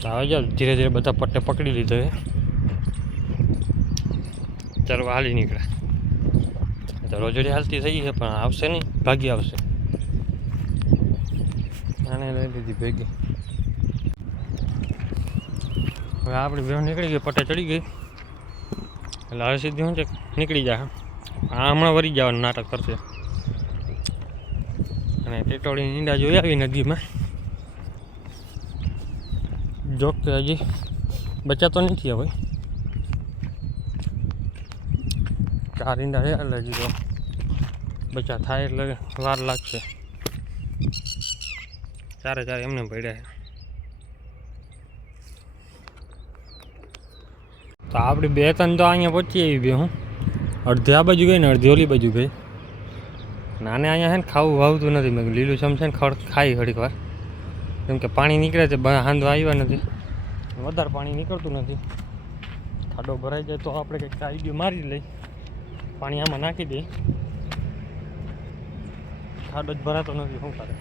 તો આવે જાઓ ધીરે ધીરે બધા પટ્ટે પકડી લીધો છે. ચાલો હાલી નીકળે તો રોજડી હાલતી થઈ છે પણ આવશે નહીં, ભાગી આવશે. આને લઈ લીધી ભેગી. હવે આપણી બેન નીકળી ગઈ, પટ્ટે ચડી ગઈ એટલે હવે સીધી શું છે નીકળી જાય. આ હમણાં વળી જવાનું નાટક કરશે અને ટેટોળી ઈંડા જોઈ આવી નદીમાં. જો કે હજી બચ્ચા તો નથી હવે, 4 ઈંડા છે એટલે હજી તો બચ્ચા થાય એટલે વાર લાગશે. 4 એમને પડ્યા છે. તો આપણી 2-3 તો અહીંયા પહોંચી આવી બે. હું અડધી આ બાજુ ગઈ ને અડધી ઓલી બાજુ ગઈ. નાને અહીંયા છે ને ખાવું વાવતું નથી. મેં લીલું છમ છે ને ખાઈ ઘડીક વાર, કેમ કે પાણી નીકળે છે. હાંધો આવ્યા નથી, વધારે પાણી નીકળતું નથી. ખાડો ભરાઈ જાય તો આપણે કંઈક આઈડિયો મારી લઈ, પાણી આમાં નાખી દઈએ. ખાડો જ ભરાતો નથી, શું કરે.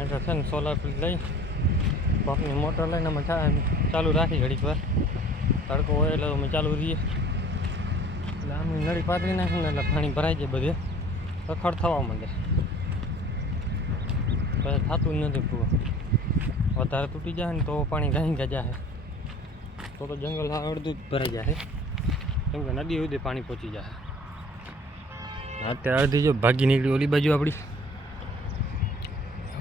એટલે છે ને સોલાર પ્લેટ લઈ પંપની મોટર લઈને અમે ચાલુ રાખી ઘડીક વાર. તડકો હોય એટલે અમે ચાલુ રહીએ. એટલે આમ નળી પાતળી નાખીને એટલે પાણી ભરાઈ જાય બધે, રખડ થવા માંડે. પછી થતું જ નથી પૂરું. વધારે તૂટી જાય ને તો પાણી ગાઈ જાય, તો જંગલ અડધું જ ભરાઈ જાય, કેમ કે નદી સુધી પાણી પહોંચી જાય. અત્યારે અડધી જો ભાગી નીકળી ઓલી બાજુ આપણી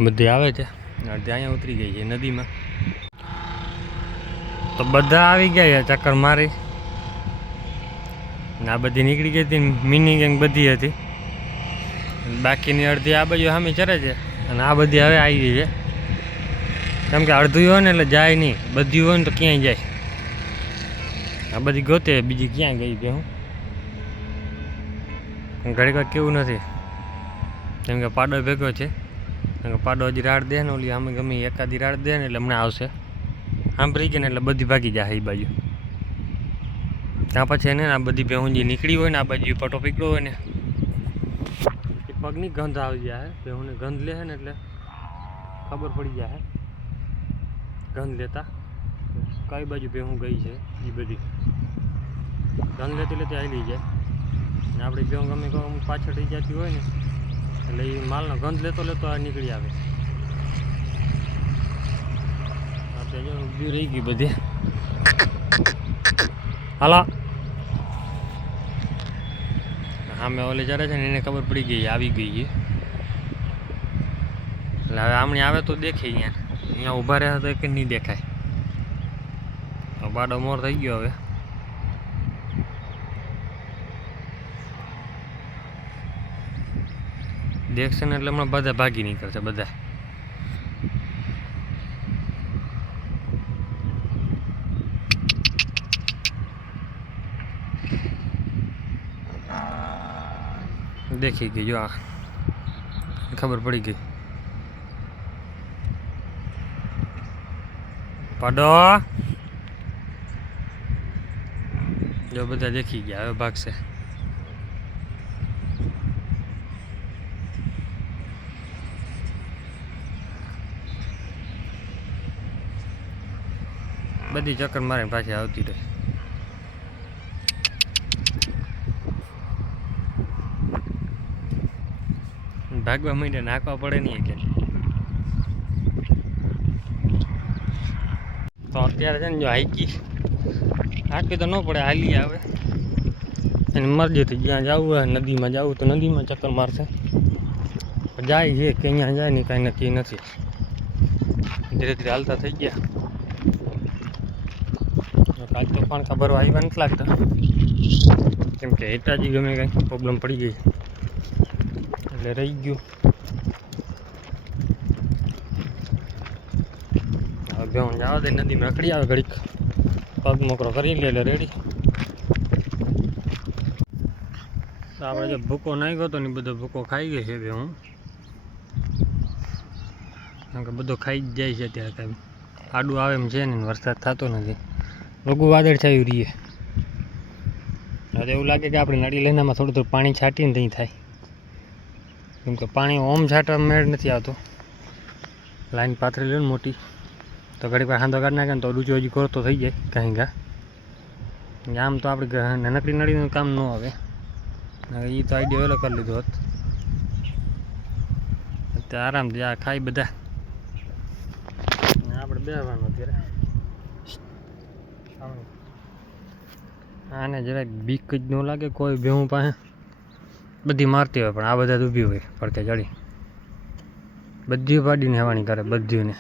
બધી આવે છે, અડધી અહીંયા ઉતરી ગઈ છે નદીમાં. તો બધા આવી ગયા ચક્કર મારી. આ બધી નીકળી ગઈ હતી, મિની ગેંગ બધી હતી. બાકીની અડધી આ બાજુ સામે ચરે છે અને આ બધી હવે આવી ગઈ છે. કેમ કે અડધું હોય ને એટલે જાય નહીં, બધી હોય ને તો ક્યાંય જાય. આ બધી ગોતે બીજી ક્યાં ગઈ કે હું ઘડીક વાર કેવું નથી, કેમ કે પાડો ભેગો છે. કેમ કે પાડો હજી રાડ દે ને ઓલી આમે ગમે એકાદી રાડ દે ને એટલે હમણાં આવશે. આમ ફરી ગઈ ને એટલે બધી ભાગી જાય એ બાજુ. ત્યાં પછી એને આ બધી ભેહું જે નીકળી હોય ને આ બાજુ પટો પીકડો હોય ને એ પગની ગંધ આવી જાય. ભેહુંને ગંધ લે ને એટલે ખબર પડી જાય ગંધ લેતા કઈ બાજુ ભેહું ગઈ છે. એ બધી ગંધ લેતી લેતી આવી જાય. ને આપણી ભેહું ગમે અમુક પાછળ રહી જતી હોય ને એટલે એ માલનો ગંધ લેતો લેતો આ નીકળી આવે. આપણે જો ઊભી રહી ગઈ બધી. હાલો સામે ઓલી ચડે છે ને એને ખબર પડી ગઈ આવી ગઈ છે. એટલે હવે આમણી આવે તો દેખે. અહીંયા ઊભા રહ્યા તો એક નહીં દેખાય. તો બાડો મોર થઈ ગયો હવે. દેખશે ને એટલે હમણાં બધા ભાગી નીકળશે બધા. દેખી ગઈ જો, આ ખબર પડી ગઈ. પાડો જો બધા દેખી ગયા, હવે ભાગશે. બધી ચક્કર મારીને પાછી આવતી રહી. ભાગવા માંડે નાખવા પડે નહીં કે. તો અત્યારે છે ને જો હાઈકી હાંકવી તો ન પડે, હાલી આવે એની મરજીથી. જ્યાં જવું હોય નદીમાં જવું તો નદીમાં ચક્કર મારશે. જાય છે કે અહીંયા જાય ને કાંઈ નક્કી નથી. ધીરે ધીરે હાલતા થઈ ગયા. કાલ તો પણ ખબર આવ્યા નથી લાગતા, કેમ કે હેતાજી ગમે કાંઈ પ્રોબ્લેમ પડી ગઈ એટલે રહી ગયું. હવે બેહું જવા દે, નદીમાં રખડી આવે ઘડીક, પગ મોકરો કરી લે એટલે રેડી. તો આપણે જે ભૂકો નાખ્યો હતો ને બધો ભૂકો ખાઈ ગયો છે બેહું, કારણ કે બધો ખાઈ જ જાય છે અત્યારે. કાંઈ આડું આવે એમ છે ને, વરસાદ થતો નથી, લઘુ વાદળ છાયું રહીએ. હવે એવું લાગે કે આપણે નળી લઈનામાં થોડું થોડું પાણી છાંટીને નહીં થાય, કેમ કે પાણી ઓમ છાંટવા મેળ નથી આવતો. લાઈન પાથરી લે ને મોટી તો ઘડી પર હાંધો કાઢી નાખે ને તો ડૂચો હજી કોરતો થઈ જાય કાંઈ ઘા. આમ તો આપણે નાનકડી નળીનું કામ ન આવે. એ તો આઈડિયા વેલો કરી લીધો હોત. અત્યારે આરામથી આ ખાઈ બધા આપણે બેસવાનું અત્યારે. આને જરાક બીક જ ન લાગે કોઈ ભેહું પાસે. બધી મારતી હોય પણ આ બધા જ ઊભી હોય પડકે ચડી. બધી પાડીને હેવાની કરે બધીને.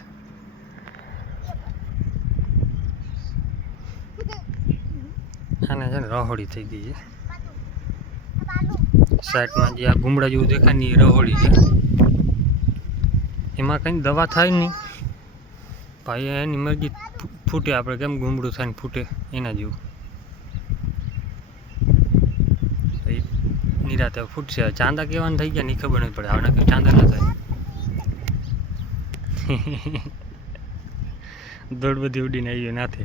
આને છે ને રહોડી થઈ ગઈ છે. સાઈડમાં જે આ ગુમડા જેવું દેખાય ને એ રહોડી છે. એમાં કંઈ દવા થાય નહીં ભાઈ, એની મરજી ફૂટે. આપણે કેમ ગુમડું થાય ને ફૂટે એના જેવું નિરાતે ફૂટશે. ચાંદા કેવાનું થઈ ગયા ને ખબર નહીં પડે. આવડા કંઈ ચાંદા ના થાય. દોડ બધી ઉડીને આવી નાથે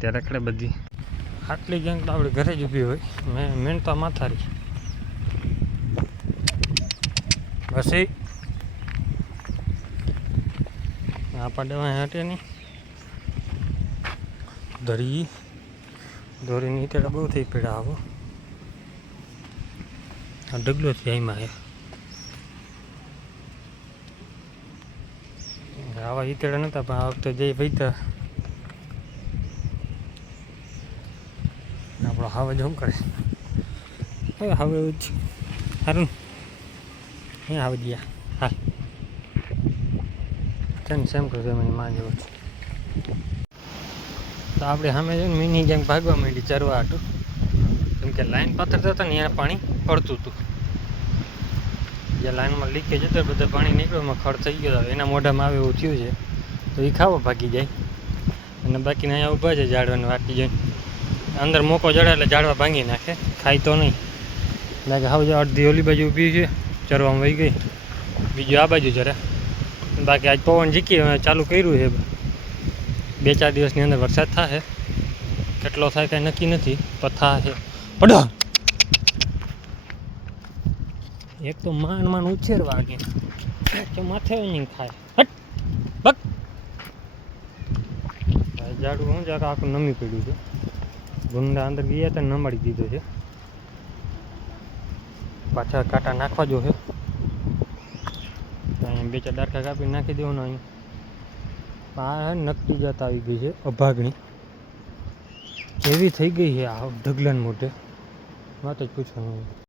ત્યાં રખડે બધી. આટલી ગેંગ તો આપણે ઘરે જ ઊભી હોય. મેન તો માથારી બસ આ પાડવા હટે નહીં. ધરી દોરીની ત્યાં બહુ થઈ પડ્યા. આવો આ ડગલો છે એમાં હે. આવા ઈતેડા નહોતા પણ આ વખતે જઈ ભાઈ આપણો હાવ જ શું કરે. હવે હવે જ સારું અહીંયા આવી ગયા. હા કેમ સેમ કરશે મને માં જેવો છે. તો આપણે સામે જઈને મિની ગેંગ ભાગવા માંડી ચરવા હાટું. કેમ કે લાઈન પાથરતા હતા ને એને પાણી પડતું હતું. જે લાઈનમાં લીકેજ હતો બધા પાણી નીકળ્યું એમાં ખડ થઈ ગયો. એના મોઢામાં આવે એવું થયું છે તો એ ખાવા ભાગી જાય. અને બાકીને અહીંયા ઊભા છે ઝાડવાને વાટી જાય. અંદર મોકો જડે એટલે ઝાડવા ભાંગી નાખે. ખાય તો નહીં લાગે. હવે અડધી ઓલી બાજુ ઊભી છે ચરવામાં વહી ગઈ. બીજું આ બાજુ જરા. બાકી આજ પવન જીકી ચાલુ કર્યું છે. 2-4 દિવસની અંદર વરસાદ થશે. કેટલો થાય કાંઈ નક્કી નથી પણ થશે. પડો એક તો માન ઉછેરવા વાગે તો માથે નહીં ખાય. હટ બક ઝાડું હું જરાક આખું નમી પડ્યું છે. ગુંડા અંદર ગયા હતા નમાડી દીધો છે. પાછા કાંટા નાખવા જો છે. અહીંયા 2-4 ડાળખા કાપી નાખી દેવાનું. અહીંયા આ નકટી જાત આવી ગઈ છે અભાગણી એવી થઈ ગઈ છે આ ઢગલાને મોઢે વાત જ પૂછવાનું.